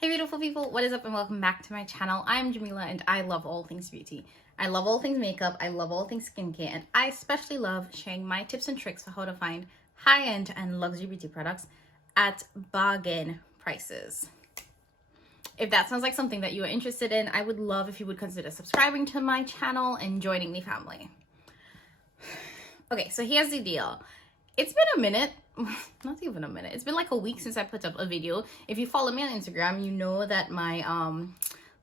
Hey beautiful people, what is up and welcome back to my channel. I'm Jamila and I love all things beauty. I love all things makeup, I love all things skincare, and I especially love sharing my tips and tricks for how to find high-end and luxury beauty products at bargain prices. If that sounds like something that you are interested in, I would love if you would consider subscribing to my channel and joining the family. Okay, so here's the deal. It's been a minute, not even a minute, it's been like a week since I put up a video. If you follow me on Instagram, you know that my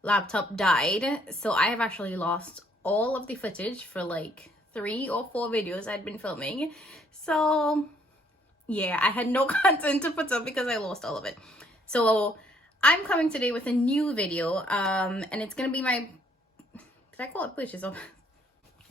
laptop died. So I have actually lost all of the footage for like 3 or 4 videos I'd been filming. So yeah, I had no content to put up because I lost all of it. So I'm coming today with a new video and it's gonna be my, did I call it purchase?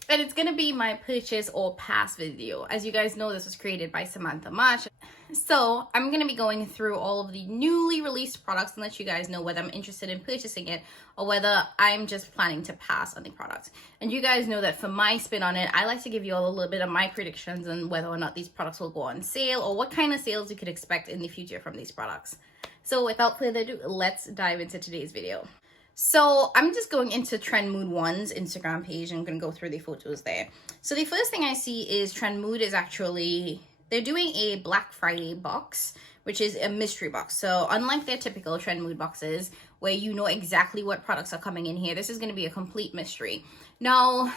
And it's gonna be my purchase or pass video. As you guys know, this was created by Samantha March. So I'm gonna be going through all of the newly released products and let you guys know whether I'm interested in purchasing it or whether I'm just planning to pass on the product. And you guys know that for my spin on it, I like to give you all a little bit of my predictions on whether or not these products will go on sale or what kind of sales you could expect in the future from these products. So without further ado, let's dive into today's video. So I'm just going into Trend Mood 1's Instagram page and I'm going to go through the photos there. So the first thing I see is Trend Mood is actually, they're doing a Black Friday box, which is a mystery box. So unlike their typical Trend Mood boxes where you know exactly what products are coming in here, this is going to be a complete mystery. Now,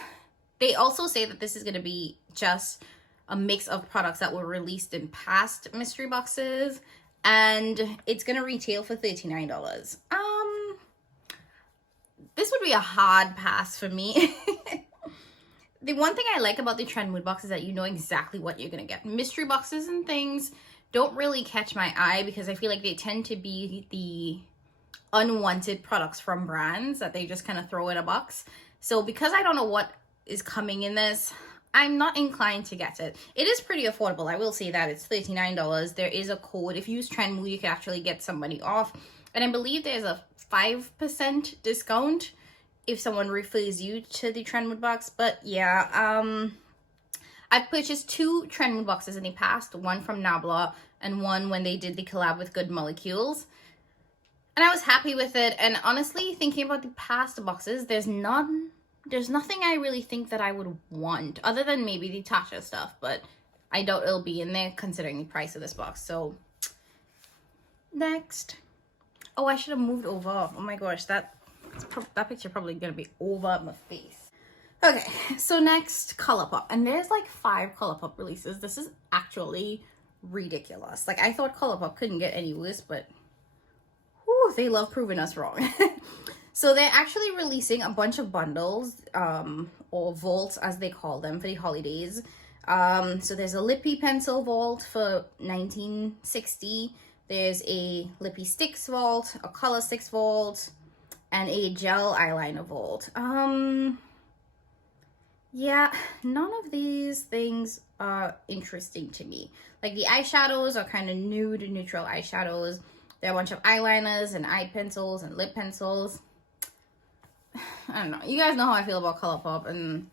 they also say that this is going to be just a mix of products that were released in past mystery boxes and it's going to retail for $39. This would be a hard pass for me. The one thing I like about the Trend Mood box is that you know exactly what you're going to get. Mystery boxes and things don't really catch my eye because I feel like they tend to be the unwanted products from brands that they just kind of throw in a box. So because I don't know what is coming in this, I'm not inclined to get it. It is pretty affordable. I will say that it's $39. There is a code. If you use Trend Mood, you can actually get some money off. And I believe there's a 5% discount if someone refers you to the Trend Mood box. But yeah, I've purchased 2 Trend Mood boxes in the past, one from Nabla and one when they did the collab with Good Molecules. And I was happy with it. And honestly, thinking about the past boxes, there's nothing I really think that I would want other than maybe the Tasha stuff, but I doubt it'll be in there considering the price of this box. So next. Oh, I should have moved over. Oh my gosh, that picture probably gonna be over my face. Okay, so next, Colourpop. And there's like 5 Colourpop releases. This is actually ridiculous. Like, I thought Colourpop couldn't get any worse, but whew, they love proving us wrong. So they're actually releasing a bunch of bundles, or vaults as they call them, for the holidays. So there's a lippy pencil vault for $19.60. There's a lippy sticks vault, a color sticks vault, and a gel eyeliner vault. Yeah, none of these things are interesting to me. Like, the eyeshadows are kind of nude, neutral eyeshadows. There are a bunch of eyeliners and eye pencils and lip pencils. I don't know. You guys know how I feel about Colourpop, and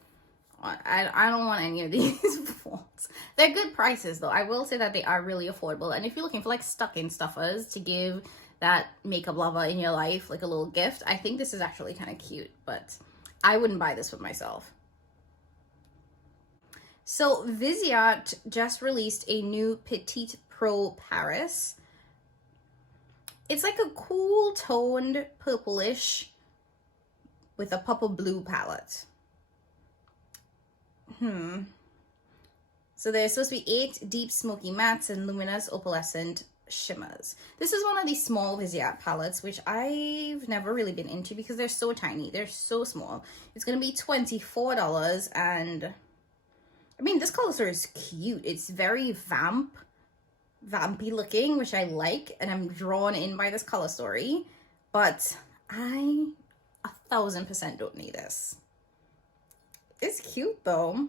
I don't want any of these vaults. They're good prices though. I will say that they are really affordable. And if you're looking for like stuck-in stuffers to give that makeup lover in your life like a little gift, I think this is actually kind of cute, but I wouldn't buy this for myself. So Viseart just released a new Petite Pro Paris. It's like a cool toned purplish with a purple blue palette. So there's supposed to be 8 deep smoky mattes and luminous opalescent shimmers. This is one of these small Viseart palettes, which I've never really been into because they're so tiny. They're so small. It's going to be $24, and I mean, this color story is cute. It's very vampy looking, which I like, and I'm drawn in by this color story, but I 1000% don't need this. It's cute though.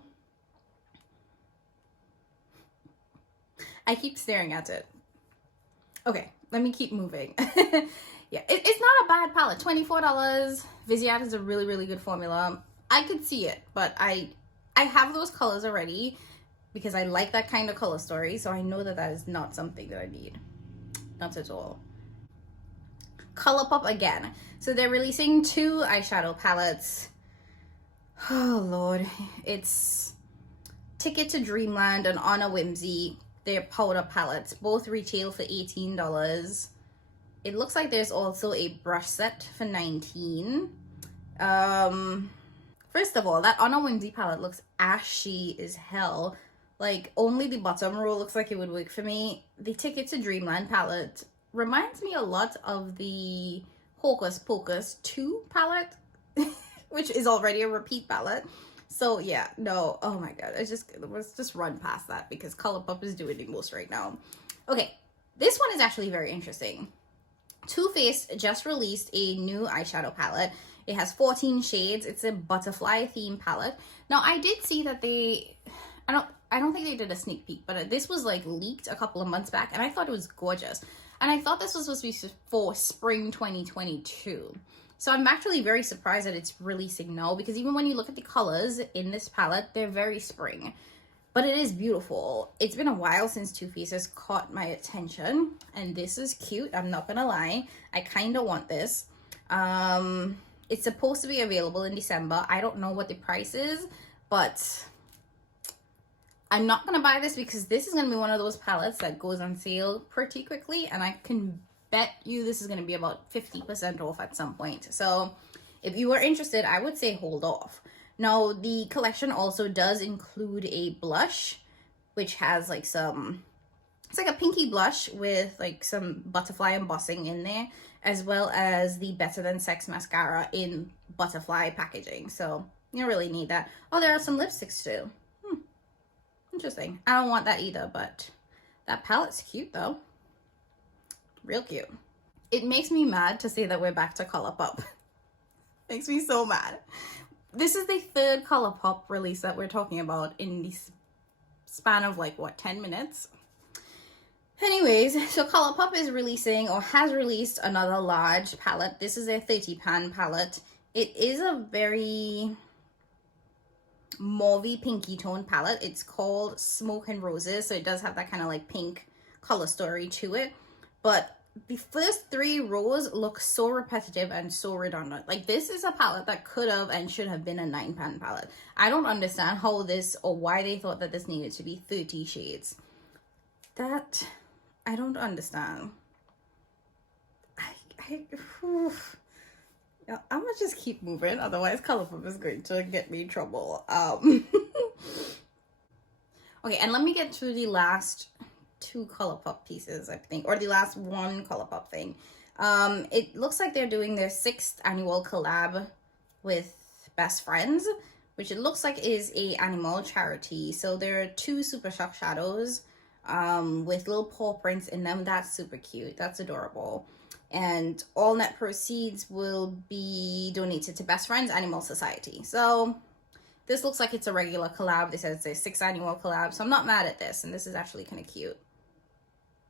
I keep staring at it. Okay, let me keep moving. Yeah, it's not a bad palette. $24. Viseart is a really, really good formula. I could see it, but I have those colors already because I like that kind of color story. So I know that that is not something that I need. Not at all. Colourpop again. So they're releasing 2 eyeshadow palettes. Oh Lord, it's Ticket to Dreamland and On a Whimsy. They're powder palettes. Both retail for $18. It looks like there's also a brush set for $19. First of all, that On a Whimsy palette looks ashy as hell. Like, only the bottom row looks like it would work for me. The Ticket to Dreamland palette reminds me a lot of the Hocus Pocus 2 palette, which is already a repeat palette. So yeah, no, oh my god, let's just run past that because Colourpop is doing the most right now. Okay, this one is actually very interesting. Too Faced just released a new eyeshadow palette. It has 14 shades. It's a butterfly theme palette. Now I did see that I don't think they did a sneak peek, but this was like leaked a couple of months back and I thought it was gorgeous. And I thought this was supposed to be for spring 2022. So I'm actually very surprised that it's releasing now because even when you look at the colors in this palette, they're very spring. But it is beautiful. It's been a while since Too Faced has caught my attention. And this is cute. I'm not going to lie. I kind of want this. It's supposed to be available in December. I don't know what the price is, but I'm not going to buy this because this is going to be one of those palettes that goes on sale pretty quickly. And I can bet you this is going to be about 50% off at some point. So if you are interested, I would say hold off. Now, the collection also does include a blush, which has like it's like a pinky blush with like some butterfly embossing in there, as well as the Better Than Sex mascara in butterfly packaging. So you don't really need that. Oh, there are some lipsticks too. Interesting. I don't want that either, but that palette's cute though. Real cute. It makes me mad to say that we're back to Colourpop. Makes me so mad. This is the 3rd Colourpop release that we're talking about in the span of like, what, 10 minutes? Anyways, so Colourpop is releasing or has released another large palette. This is a 30 pan palette. It is a very mauvey pinky tone palette. It's called Smoke and Roses, so it does have that kind of like pink color story to it. But the first 3 rows look so repetitive and so redundant. Like, this is a palette that could have and should have been a 9 pan palette. I don't understand how this or why they thought that this needed to be 30 shades. That I don't understand. I'm gonna just keep moving, otherwise Colourpop is going to get me in trouble. Okay, and let me get through the last 2 Colourpop pieces, I think, or the last 1 Colourpop thing. It looks like they're doing their 6th annual collab with Best Friends, which it looks like is a animal charity. So there are 2 Super Shock shadows with little paw prints in them. That's super cute. That's adorable. And all net proceeds will be donated to Best Friends Animal Society. So this looks like it's a regular collab. They said it's a 6th annual collab, so I'm not mad at this. And this is actually kind of cute.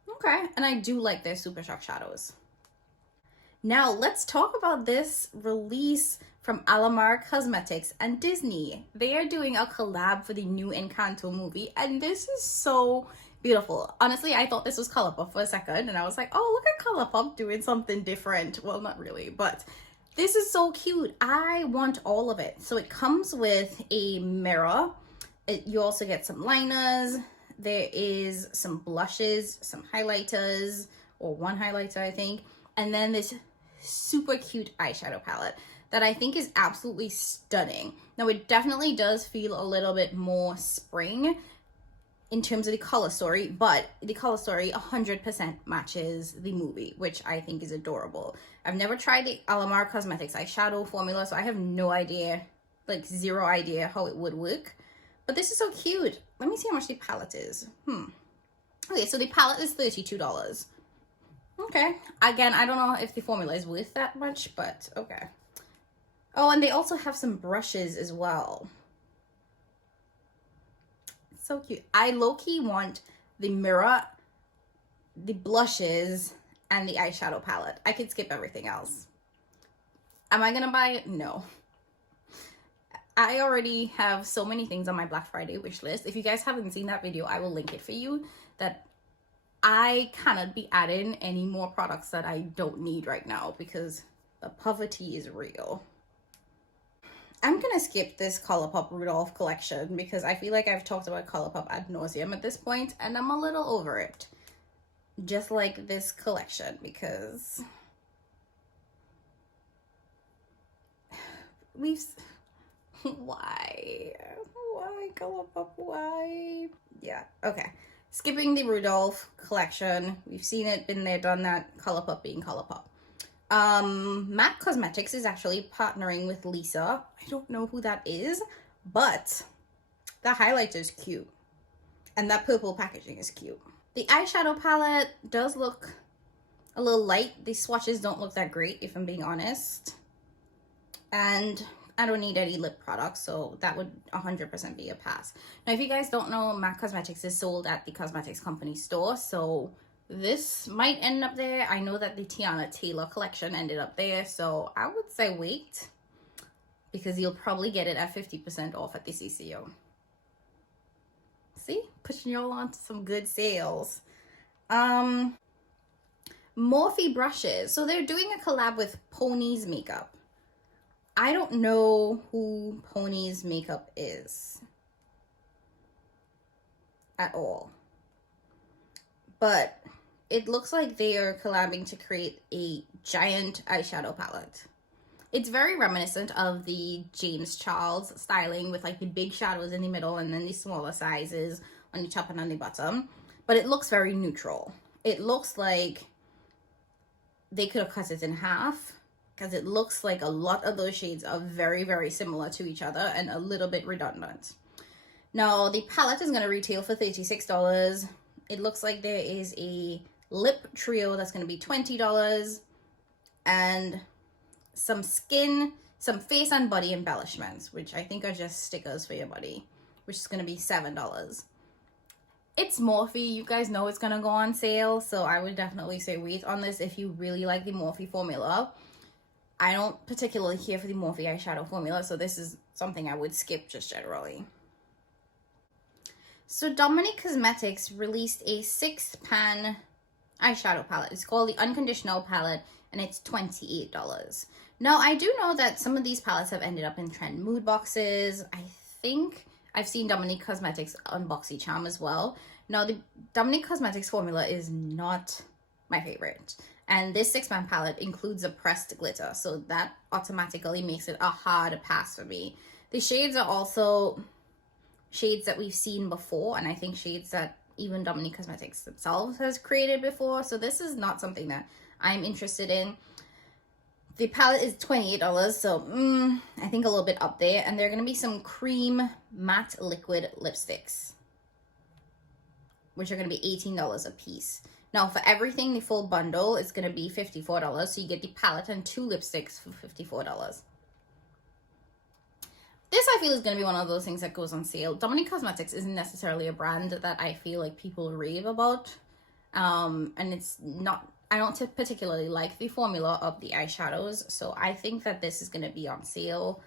Okay, and I do like their Super Shock shadows. Now let's talk about this release from Alamar Cosmetics and Disney. They are doing a collab for the new Encanto movie, and this is so beautiful. Honestly, I thought this was Colourpop for a second, and I was like, oh, look at Colourpop doing something different. Well, not really, but this is so cute. I want all of it. So it comes with a mirror. You also get some liners. There is some blushes, some highlighters, or 1 highlighter, I think. And then this super cute eyeshadow palette that I think is absolutely stunning. Now, it definitely does feel a little bit more spring in terms of the color story, but the color story 100% matches the movie, which I think is adorable. I've never tried the Alamar Cosmetics eyeshadow formula, so I have no idea, like 0 idea how it would work. But this is so cute. Let me see how much the palette is. Okay, so the palette is $32. Okay. Again, I don't know if the formula is worth that much, but okay. Oh, and they also have some brushes as well. So cute. I low-key want the mirror, the blushes, and the eyeshadow palette. I could skip everything else. Am I gonna buy it? No. I already have so many things on my Black Friday wish list. If you guys haven't seen that video, I will link it for you. That I cannot be adding any more products that I don't need right now because the poverty is real. I'm gonna skip this Colourpop Rudolph collection because I feel like I've talked about Colourpop ad nauseum at this point and I'm a little over it. Just like this collection, because we've why Colourpop, why? Yeah, okay, skipping the Rudolph collection. We've seen it, been there, done that. Colourpop being Colourpop. MAC Cosmetics is actually partnering with Lisa. I don't know who that is, but the highlighter is cute and that purple packaging is cute. The eyeshadow palette does look a little light. These swatches don't look that great, if I'm being honest. And I don't need any lip products, so that would 100% be a pass. Now, if you guys don't know, MAC Cosmetics is sold at the Cosmetics Company store, so this might end up there. I know that the Tiana Taylor collection ended up there, so I would say wait, because you'll probably get it at 50% off at the CCO. See, pushing y'all on to some good sales. Morphe Brushes. So they're doing a collab with Pony's Makeup. I don't know who Pony's Makeup is at all, but it looks like they are collabing to create a giant eyeshadow palette. It's very reminiscent of the James Charles styling with like the big shadows in the middle and then the smaller sizes on the top and on the bottom. But it looks very neutral. It looks like they could have cut it in half because it looks like a lot of those shades are very, very similar to each other and a little bit redundant. Now, the palette is going to retail for $36. It looks like there is a lip trio that's going to be $20 and some skin, some face and body embellishments, which I think are just stickers for your body, which is going to be $7. It's Morphe. You guys know it's going to go on sale, so I would definitely say wait on this if you really like the Morphe formula. I don't particularly care for the Morphe eyeshadow formula, so this is something I would skip just generally. So Dominique Cosmetics released a 6-pan eyeshadow palette. It's called the Unconditional Palette, and it's $28. Now, I do know that some of these palettes have ended up in trend mood boxes. I think I've seen Dominique Cosmetics on BoxyCharm as well. Now, the Dominique Cosmetics formula is not my favorite. And this 6-pan palette includes a pressed glitter, so that automatically makes it a hard pass for me. The shades are also shades that we've seen before, and I think shades that even Dominique Cosmetics themselves has created before, so this is not something that I'm interested in. The palette is $28, so I think a little bit up there, and there are going to be some cream matte liquid lipsticks, which are going to be $18 a piece. Now, for everything, the full bundle is going to be $54, so you get the palette and 2 lipsticks for $54. This, I feel, is going to be one of those things that goes on sale. Dominique Cosmetics isn't necessarily a brand that I feel like people rave about. And it's not, I don't particularly like the formula of the eyeshadows. So I think that this is going to be on sale.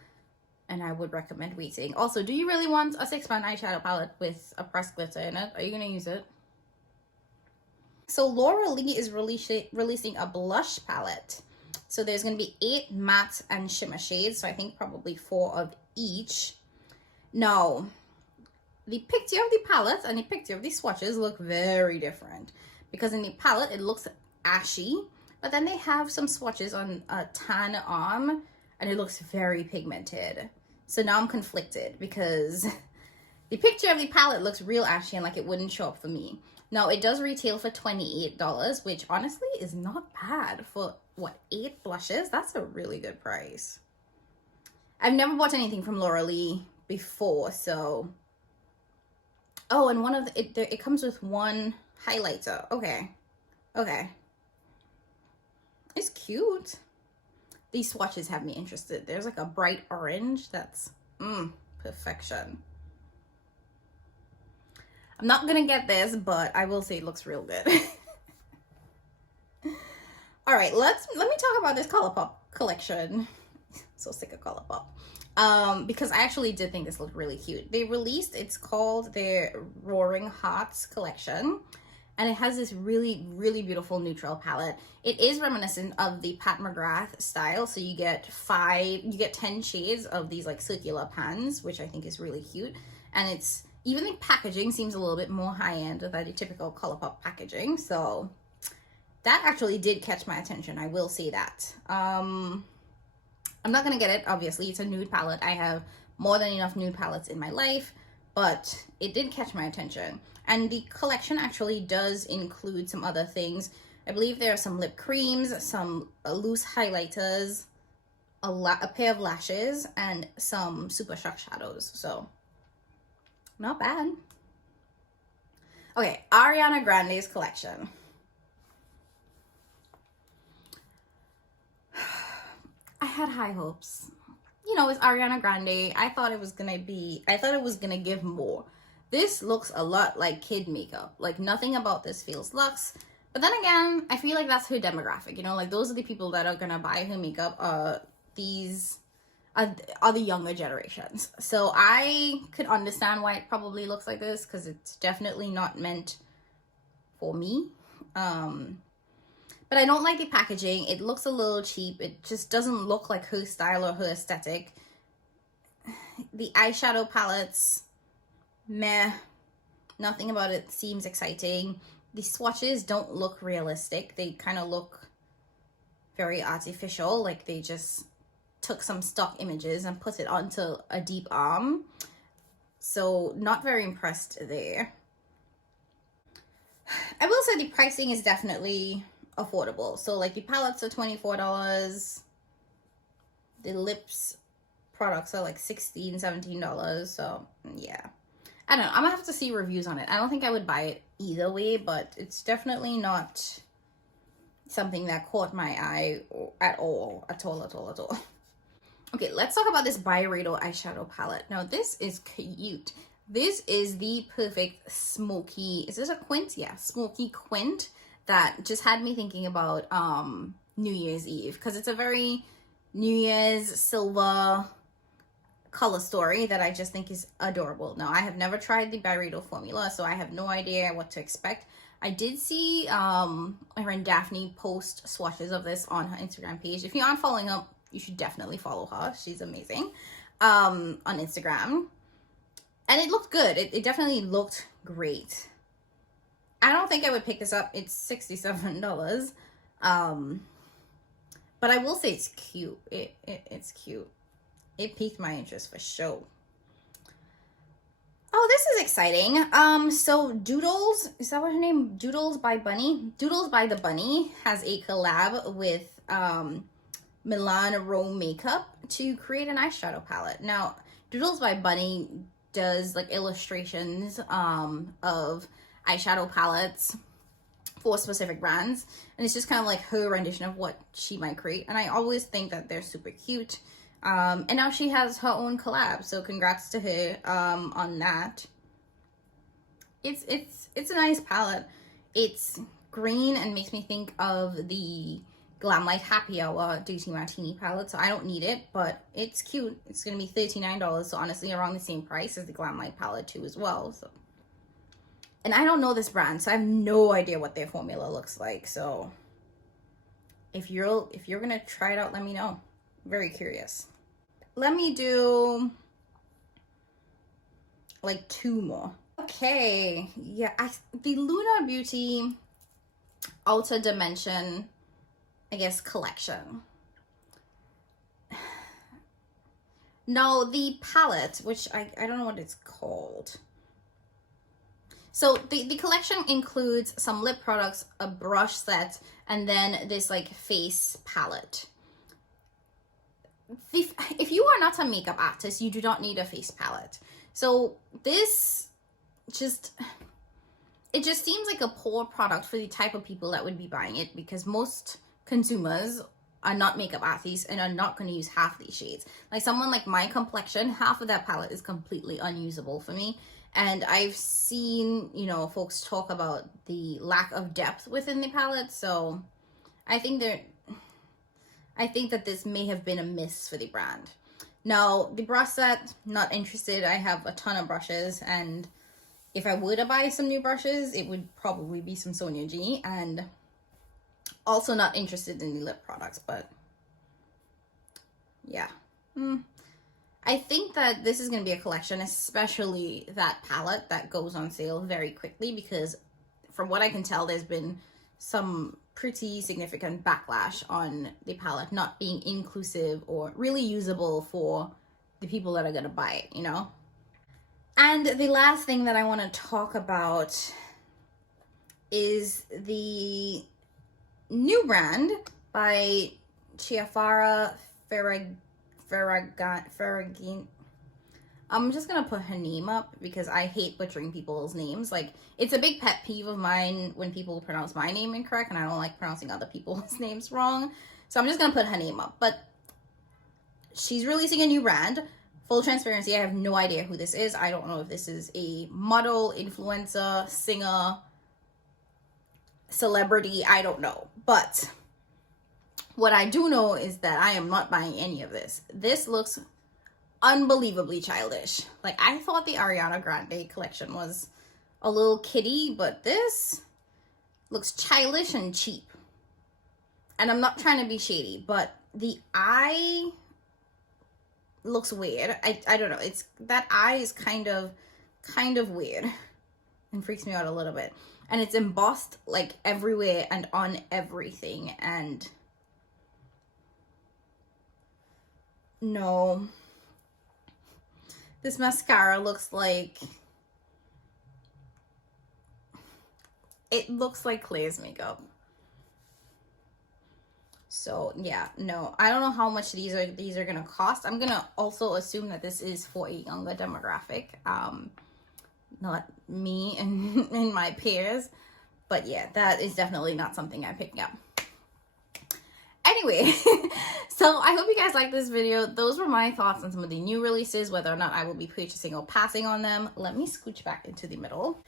And I would recommend waiting. Also, do you really want a 6-pan eyeshadow palette with a pressed glitter in it? Are you going to use it? So Laura Lee is releasing a blush palette. So there's going to be 8 matte and shimmer shades. So I think probably 4 of each. Now, the picture of the palette and the picture of the swatches look very different. Because in the palette, it looks ashy. But then they have some swatches on a tan arm. And it looks very pigmented. So now I'm conflicted. Because the picture of the palette looks real ashy and like it wouldn't show up for me. Now, it does retail for $28, which honestly is not bad for, what, 8 blushes? That's a really good price. I've never bought anything from Laura Lee before, so... Oh, and one of the, it comes with 1 highlighter. Okay. Okay. It's cute. These swatches have me interested. There's like a bright orange that's, perfection. I'm not gonna get this, but I will say it looks real good. All right, let me talk about this Colourpop collection. So sick of Colourpop. Because I actually did think this looked really cute. They released, it's called their Roaring Hearts collection. and it has this really, really beautiful neutral palette. It is reminiscent of the Pat McGrath style, so you get 10 shades of these like circular pans, which I think is really cute. And it's, even the packaging seems a little bit more high-end than the typical Colourpop packaging, so that actually did catch my attention, I will say that. I'm not gonna get it, obviously. It's a nude palette. I have more than enough nude palettes in my life, but it did catch my attention. And the collection actually does include some other things. I believe there are some lip creams, some loose highlighters, a pair of lashes, and some super shock shadows. So, not bad. Okay, Ariana Grande's collection. I had high hopes. You know, it's Ariana Grande. I thought it was gonna give more. This looks a lot like kid makeup. Like, nothing about this feels luxe. But then again, I feel like that's her demographic, you know? Like, those are the people that are gonna buy her makeup. These are the younger generations. So I could understand why it probably looks like this, because it's definitely not meant for me. But I don't like the packaging. It looks a little cheap. It just doesn't look like her style or her aesthetic. The eyeshadow palettes, meh. Nothing about it seems exciting. The swatches don't look realistic. They kind of look very artificial, like they just took some stock images and put it onto a deep arm. So not very impressed there. I will say the pricing is definitely affordable. So like the palettes are $24. The lips products are like $16, $17. So yeah, I don't know. I'm gonna have to see reviews on it. I don't think I would buy it either way, but it's definitely not something that caught my eye at all. Okay, let's talk about this Bireedle eyeshadow palette. Now this is cute. This is the perfect smoky, is this a quint? Yeah, smoky quint that just had me thinking about New Year's Eve, because it's a very New Year's silver color story that I just think is adorable. Now, I have never tried the Bireedle formula, so I have no idea what to expect. I did see my friend Daphne post swatches of this on her Instagram page. If you aren't following her, you should definitely follow her. She's amazing on Instagram. And it looked good. It definitely looked great. I don't think I would pick this up. It's $67. But I will say it's cute. It's cute. It piqued my interest for sure. Oh, this is exciting. So Doodles, is that what her name? Doodles by Bunny? Doodles by the Bunny has a collab with Milan Row Makeup to create an eyeshadow palette. Now, Doodles by Bunny does like illustrations of eyeshadow palettes for specific brands, and it's just kind of like her rendition of what she might create, and I always think that they're super cute. And now she has her own collab, so congrats to her on that. It's a nice palette. It's green and makes me think of the Glamlight Happy Hour Duty Martini palette, so I don't need it, but it's cute. It's gonna be $39, so honestly around the same price as the Glamlight palette too as well. So, and I don't know this brand, so I have no idea what their formula looks like. So if you're gonna try it out, let me know. I'm very curious. Let me do like two more. Okay, yeah, the Luna Beauty Ultra Dimension, I guess, collection. No, the palette, which I don't know what it's called. So the collection includes some lip products, a brush set, and then this like face palette. If you are not a makeup artist, you do not need a face palette. So this it just seems like a poor product for the type of people that would be buying it, because most consumers are not makeup artists and are not going to use half these shades. Like someone like my complexion, half of that palette is completely unusable for me. And I've seen, you know, folks talk about the lack of depth within the palette, so I think that this may have been a miss for the brand. Now, the brush set, not interested. I have a ton of brushes, and if I were to buy some new brushes, it would probably be some Sonia G, and also not interested in the lip products, but yeah. I think that this is going to be a collection, especially that palette that goes on sale very quickly, because from what I can tell, there's been some pretty significant backlash on the palette not being inclusive or really usable for the people that are going to buy it, you know? And the last thing that I want to talk about is the new brand by Chiafara Ferragine. I'm just gonna put her name up because I hate butchering people's names. Like, it's a big pet peeve of mine when people pronounce my name incorrect, and I don't like pronouncing other people's names wrong. So I'm just gonna put her name up. But she's releasing a new brand. Full transparency, I have no idea who this is. I don't know if this is a model, influencer, singer, celebrity. I don't know. But what I do know is that I am not buying any of this. This looks unbelievably childish. Like, I thought the Ariana Grande collection was a little kiddie, but this looks childish and cheap. And I'm not trying to be shady, but the eye looks weird. I don't know. It's that eye is kind of weird and freaks me out a little bit. And it's embossed like everywhere and on everything, and no. This mascara looks like, it looks like Clay's makeup. So yeah, no, I don't know how much these are gonna cost. I'm gonna also assume that this is for a younger demographic, not me and my peers. But yeah, that is definitely not something I'm picking up. Anyway, so I hope you guys liked this video. Those were my thoughts on some of the new releases, whether or not I will be purchasing or passing on them. Let me scooch back into the middle.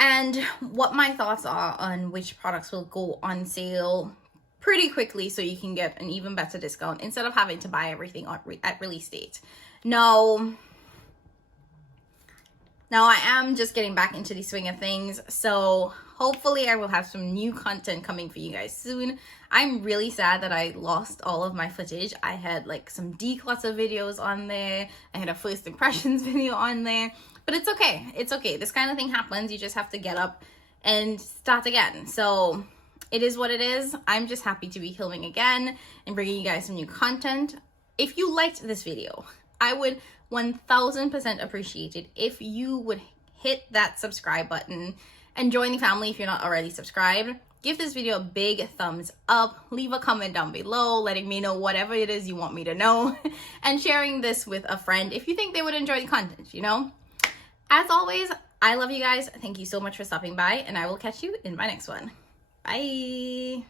And what my thoughts are on which products will go on sale pretty quickly so you can get an even better discount instead of having to buy everything at release date. Now I am just getting back into the swing of things, so hopefully I will have some new content coming for you guys soon. I'm really sad that I lost all of my footage. I had like some declutter videos on there. I had a first impressions video on there, but it's okay. It's okay. This kind of thing happens. You just have to get up and start again. So it is what it is. I'm just happy to be filming again and bringing you guys some new content. If you liked this video, I would 1000% appreciate it if you would hit that subscribe button and join the family if you're not already subscribed. Give this video a big thumbs up, leave a comment down below letting me know whatever it is you want me to know, and sharing this with a friend if you think they would enjoy the content, you know? As always, I love you guys. Thank you so much for stopping by, and I will catch you in my next one. Bye!